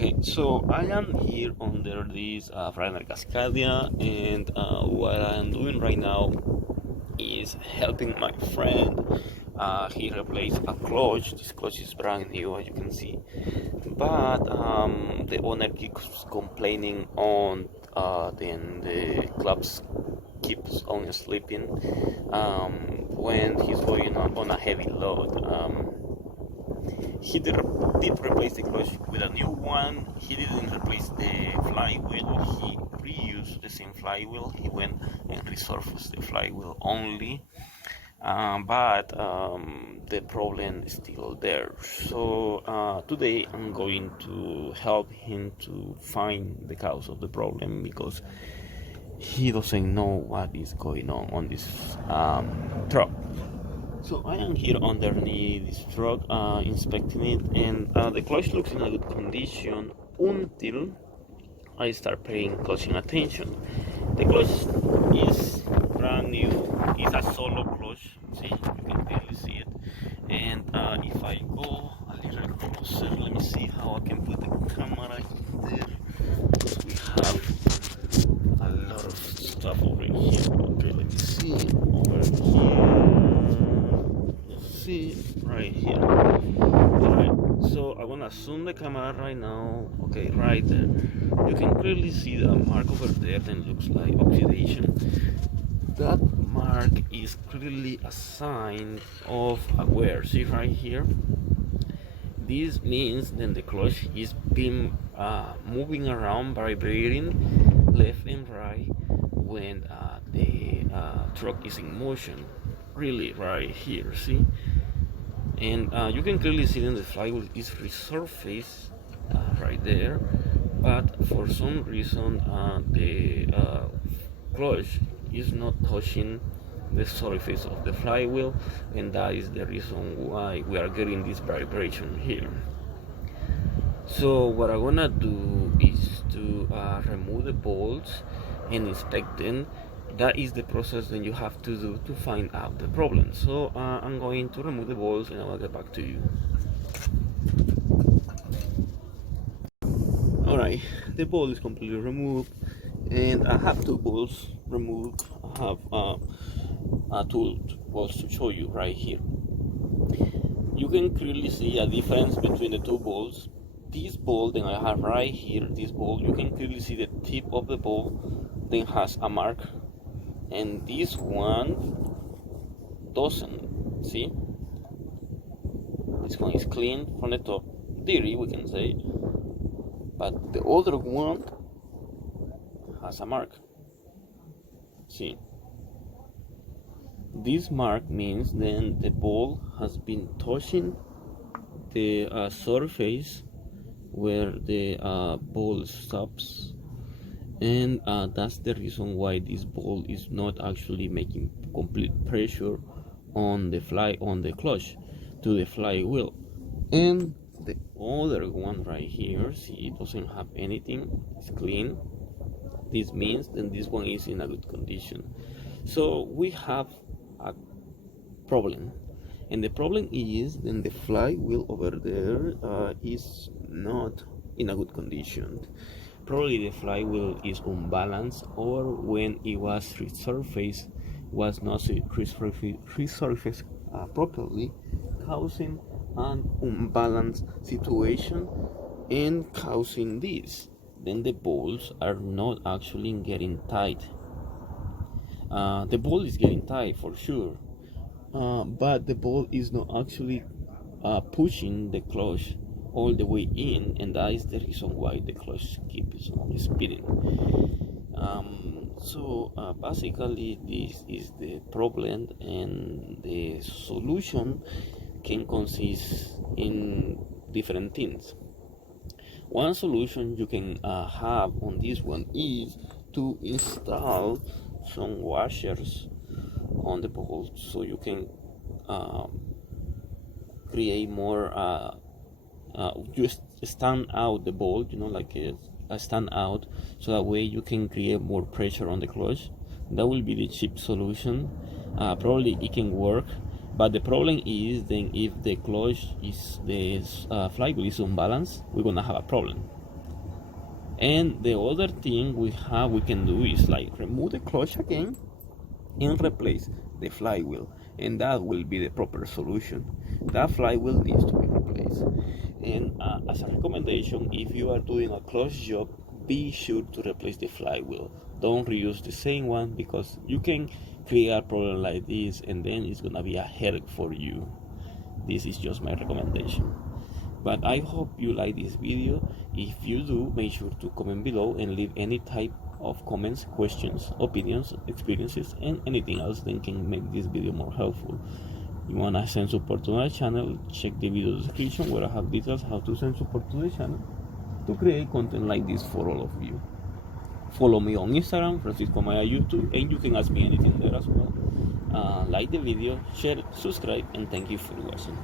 Okay, so I am here under this freightliner Cascadia, and what I'm doing right now is helping my friend. He replaced a clutch. This clutch is brand new, as you can see, but the owner keeps complaining on. Then the clubs keeps on sleeping when he's going on a heavy load. He did replace the clutch with a new one. He didn't replace the flywheel. He reused the same flywheel. He went and resurfaced the flywheel only. But the problem is still there. So today I'm going to help him to find the cause of the problem, because he doesn't know what is going on this truck. So I am here underneath this truck inspecting it, and the clutch looks in a good condition until I start paying closing attention. The clutch is brand new. It's a solo clutch. See, you can clearly see it. And if I go a little closer, let me see how I can put the camera there. We have a lot of stuff over here. Okay, let me see over here. See right here. Alright, so I'm gonna zoom the camera right now. Okay, right there. You can clearly see the mark over there that looks like oxidation. That mark is clearly a sign of a wear. See right here? This means then the clutch is being moving around, vibrating left and right when the truck is in motion. Really, right here, see? And you can clearly see that the flywheel is resurfaced right there, but for some reason the clutch is not touching the surface of the flywheel, and that is the reason why we are getting this vibration here. So what I'm gonna do is to remove the bolts and inspect them. That is the process that you have to do to find out the problem. So I'm going to remove the bolts and I'll get back to you. Alright, the bolt is completely removed, and I have two bolts removed. I have two bolts to show you right here. You can clearly see a difference between the two bolts. This bolt that I have right here, this bolt, you can clearly see the tip of the bolt then has a mark, and this one doesn't. See, this one is clean from the top, dirty we can say, but the other one has a mark. See, this mark means then the ball has been touching the surface where the ball stops, and that's the reason why this ball is not actually making complete pressure on the clutch to the flywheel. And the other one right here, see, it doesn't have anything, it's clean. This means that this one is in a good condition. So we have a problem, and the problem is then the flywheel over there is not in a good condition. Probably the flywheel is unbalanced, or when it was resurfaced was not resurfaced properly, causing an unbalanced situation and causing this. Then the bolts are not actually getting tight. The bolt is getting tight for sure, but the bolt is not actually pushing the clutch all the way in, and that is the reason why the clutch keeps on spinning. So basically this is the problem, and the solution can consist in different things. One solution you can have on this one is to install some washers on the bolt, so you can create more just stand out the bolt, like a stand out, so that way you can create more pressure on the clutch. That will be the cheap solution. Probably it can work, but the problem is then if the clutch is the flywheel is unbalanced, we're gonna have a problem. And the other thing we can do is like remove the clutch again and replace the flywheel, and that will be the proper solution. That flywheel needs to be replaced. And as a recommendation, if you are doing a clutch job, be sure to replace the flywheel. Don't reuse the same one, because you can create a problem like this and then it's gonna be a headache for you. This is just my recommendation. But I hope you like this video. If you do, make sure to comment below and leave any type of comments, questions, opinions, experiences, and anything else that can make this video more helpful. You wanna send support to my channel, check the video description where I have details how to send support to the channel to create content like this for all of you. Follow me on Instagram, franciscoamaya YouTube, and you can ask me anything there as well. Like the video, share, subscribe, and thank you for watching.